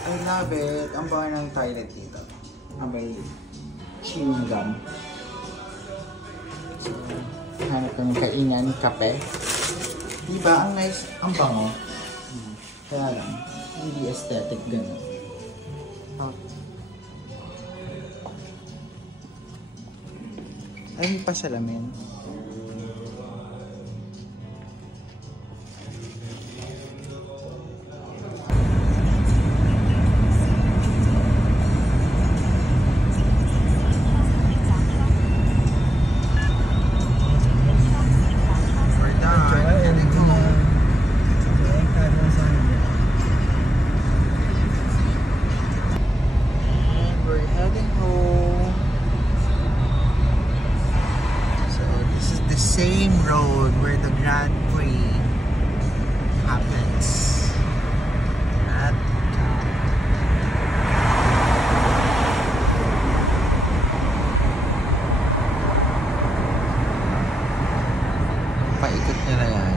I love it. Ang bango ng toilet dito. May chewing gum. So, hanap kami kainan, kape. Diba? Ang nice, ang bango. Kaya lang, hindi aesthetic ganun. Ay, pa salamin. Same road where the Grand Prix happens. At paikot niya na yan.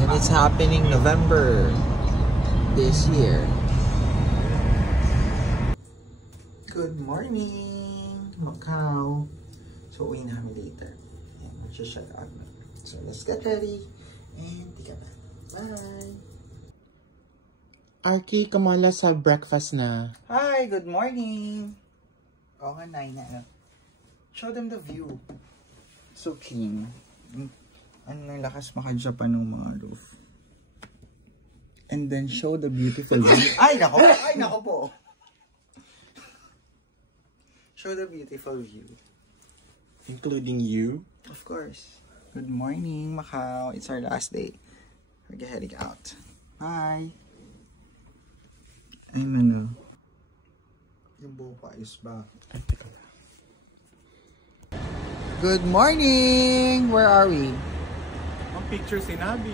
And it's happening November this year. Good morning, Macau. So, uwi na kami later. And mag-shut out na. So, let's get ready. And tika na. Bye! Arky, Kamala sa breakfast na. Hi! Good morning! Oo nga, 9 na. Show them the view. So clean. Ano yung lakas maka-Japan ng mga roof. And then show the beautiful view. Ay, nako! Ay, nako po! Show the beautiful view. Including you? Of course. Good morning, Macau. It's our last day. We're heading out. Bye! Ay, ano? Yung buho pa is back. Good morning! Where are we? Ang picture sinabi.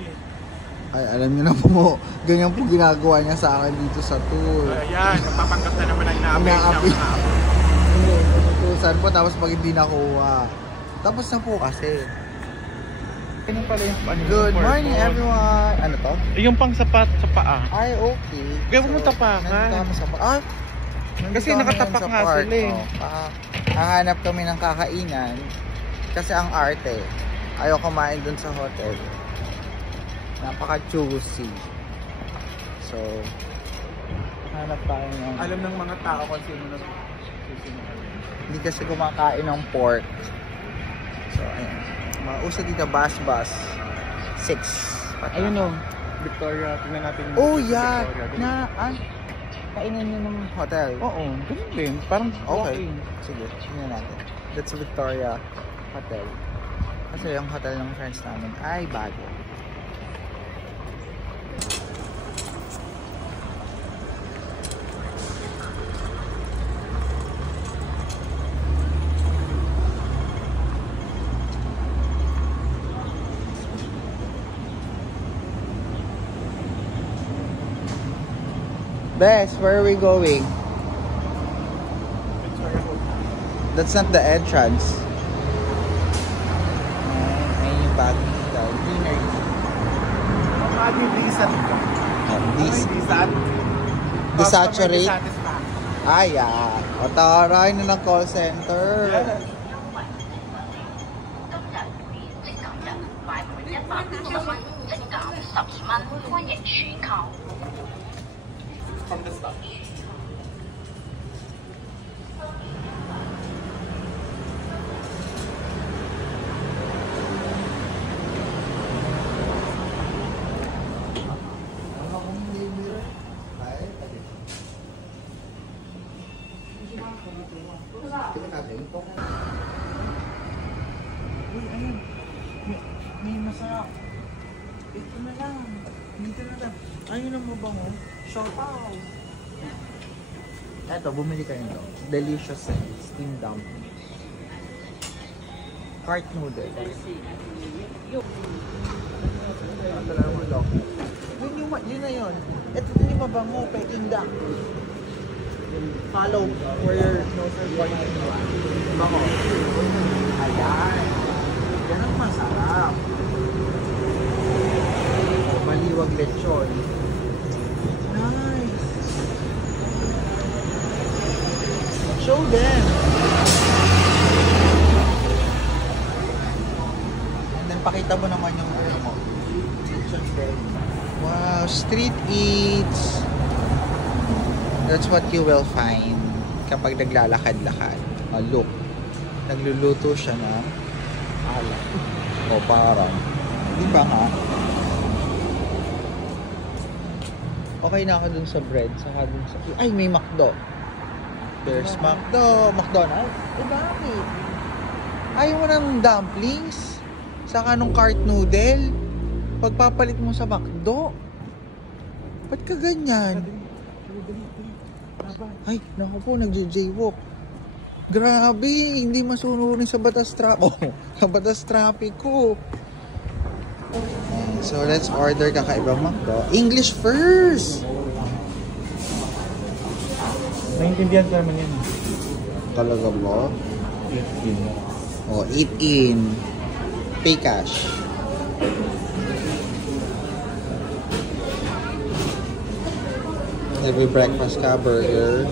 Ay, alam niyo na po, ganyan po ginagawa niya sa akin dito sa tour. Ayan, napapanggap na naman ang inaabay niya. Inutusan po, tapos pag hindi nakuha. Tapos na po kasi. Ganun pala yung Good morning, everyone! Ano to? Yung pang sapat sa paa. Ay, okay. Gawin mo tapakan. Nandito kami sa park. Kasi nakatapak nga sila eh. Hahanap kami ng kakainan. Kasi ang arte, ayaw kumain dun sa hotel. Napaka-juicy. So, hanap tayo ng... Alam ng mga tao kung sino na Hindi kasi kumakain ng pork. So, ayan. Mauso dito, bus. 6. Ayun o, Victoria. Tingnan natin yung Oh, yeah. Victoria. Kainan nyo ng hotel. Oo, ganun din. Parang Okay. walking. Sige, tingnan natin. That's Victoria Hotel. Kasi yung hotel ng friends namin ay bago. Bes, where are we going? That's not the entrance. Ayun yung bagong style. Greenery. Paano yung disat ka? Disat? Desaturate? Ay, O, taray na ng call center. From the start. Uy, ayun. May masarap. Ito na lang. Dito na lang. Ayun ang mabango. Siopaw. Eto, bumili kayo nito. Delicious steamed dumplings. Cart noodle. Yun na yun. Ito din yung mabango. Peking duck. Follow where your nose are pointing. Bango. Ayan. Yan ang masarap. Nice. Show them. And then pakita mo naman yung ano mo. Wow, street eats. That's what you will find kapag naglalakad-lakad. Look, nagluluto siya ng alak. O parang, di ba nga? Okay na ako dun sa bread, saka dun sa... Ay, may McDo. There's McDo. McDonald's? Eh, bakit? Ayaw mo ng dumplings? Saka nung cart noodle? Pagpapalit mo sa McDo? Ba't ka ganyan? Ay, naku po, nagja-jaywalk. Grabe, hindi masunurin sa batas trapiko. Sa batas trapiko. So, let's order kakaibang McDo. English first! Naintindihan ko naman yan. Talaga ba? Eat in. Oh, eat in. Pay cash. Every breakfast ka, burger.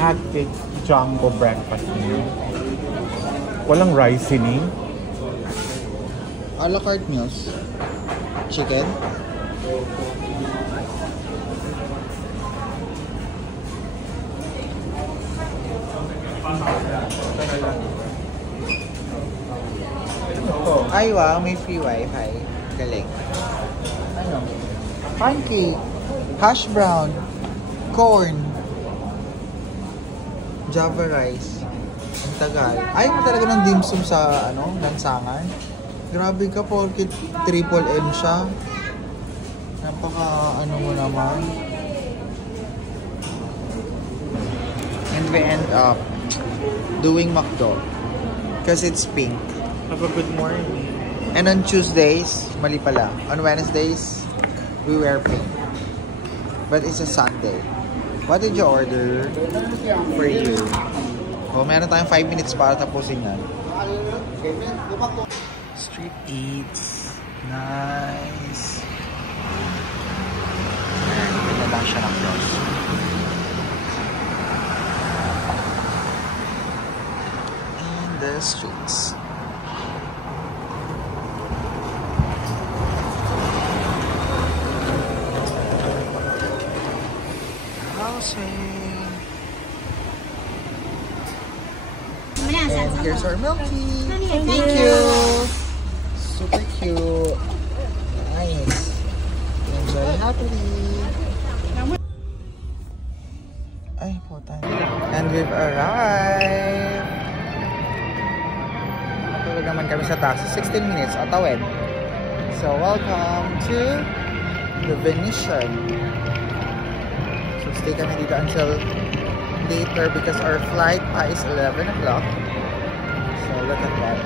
Hot cake jumbo breakfast meal. Walang rice seasoning. A la carte meals. Chicken. Ay, wow, may free wifi. Galing. Ano? Pancake. Hash brown. Corn. Java rice. Ang tagal. Ayaw mo talaga ng dim sum sa, lansangan? Grabe ka, porkit triple M siya. Napaka, mo naman. And we end up doing McDo. Because it's pink. Have a good morning. And on Tuesdays, mali pala. On Wednesdays, we wear pink. But it's a Sunday. What did you order for you? Oh, meron tayong 5 minutes para tapusin yan. Street eats. Nice. Ayan, pila lang siya ng cross. In the streets. And here's our milk tea. Thank you. Super cute. Nice. Enjoy happily. Ay, puta. And we've arrived. Natulog naman kami sa taxi. 16 minutes. Otawid. So, welcome to the Venetian. So, stay kami dito until later because our flight is 11 o'clock. So, look at that.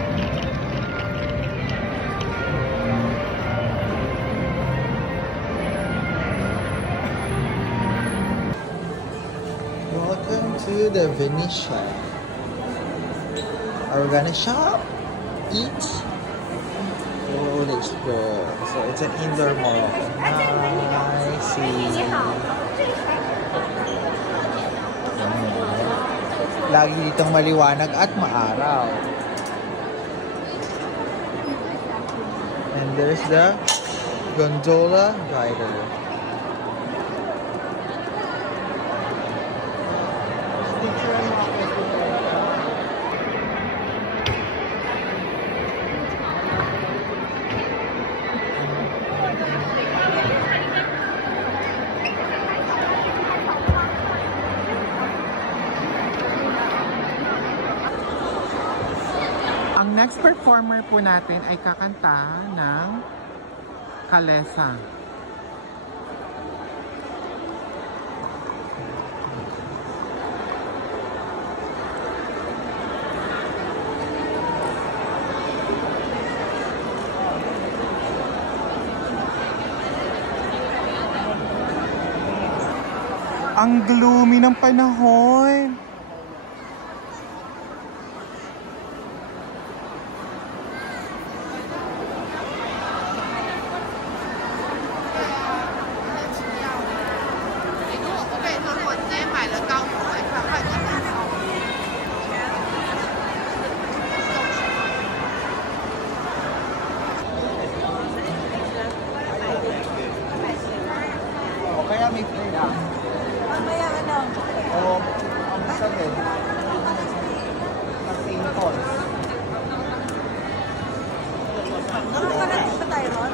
Welcome to the Venetian. Are we gonna shop? Eat? Oh, let's go. So, it's an indoor mall. I see. Lagi ditong maliwanag at maaraw. And there's the gondola rider. Ang next performer po natin ay kakanta ng Kalesa. Ang gloomy ng panahon. may pila. Mamaya ano? Oo, ang sabi. Sa St. Paul's. Nakakarating ba tayo ron?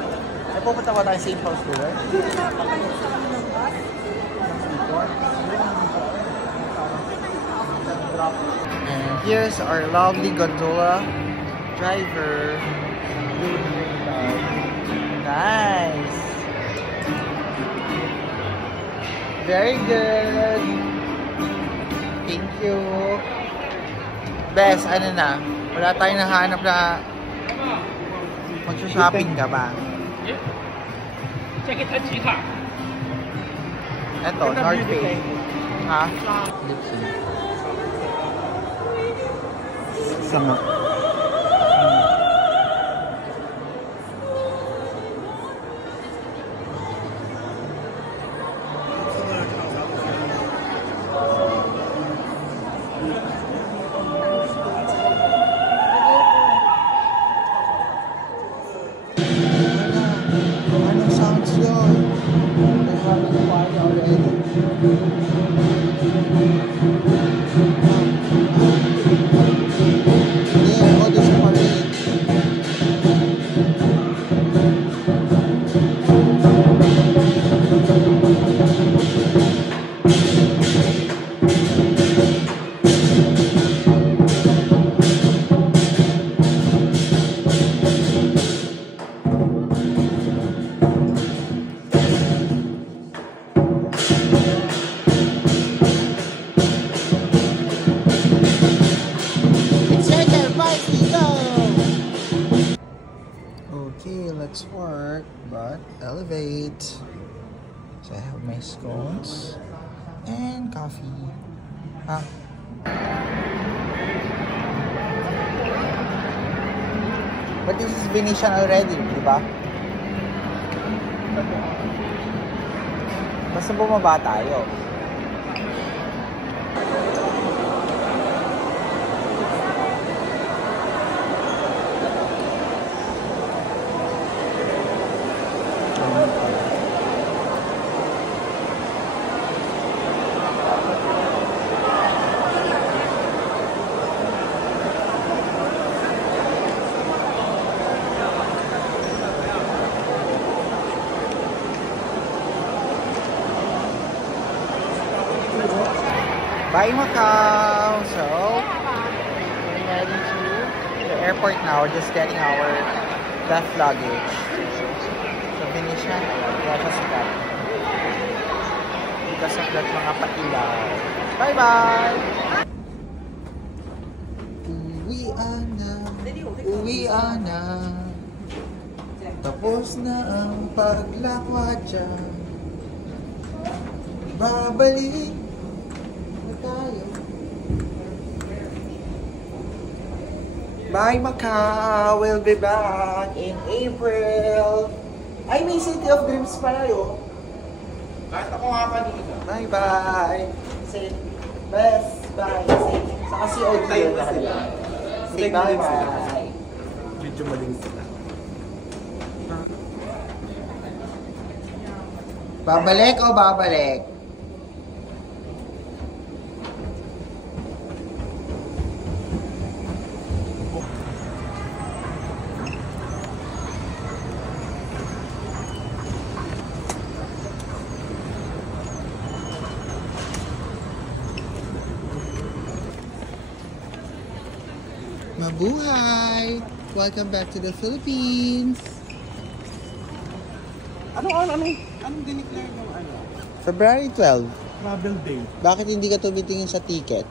Ay, pupunta ba tayo St. Paul's tour? Nakakarating sa kami ng bus? And here's our lovely gondola driver. Nice. Very good. Thank you. Bes, ano na? Wala tayong nahanap na mag-shopping ka ba? Ito, North Face. Ha? Lipstick. Sama. Anong sounds yun? They're having a party already. Yeah, oh, there's a party. It's your turn, party, go! Okay, let's work, but elevate. So I have my scones and coffee. Ah. But this is Venetian already, di ba? Basta bumaba tayo. Bye Macau! So, we're heading to the airport now. We're just getting our left luggage. So, Venetian, labas na tayo. Because of that mga patilaw. Bye-bye! Uwian na, uwian na. Tapos na ang paglakwat dyan. Babalik tayo. Bye Macau! We'll be back in April. Ay, may City of Dreams pala yun. Kahit ako nga kanina. Bye bye. Say best bye. Say saka si Odie na sila. Say bye bye. Medyo maling sila. Babalik o babalik? Mabuhay! Welcome back to the Philippines! Anong dineclare ng ano? February 12. Travel day. Bakit hindi ka tumitingin sa ticket?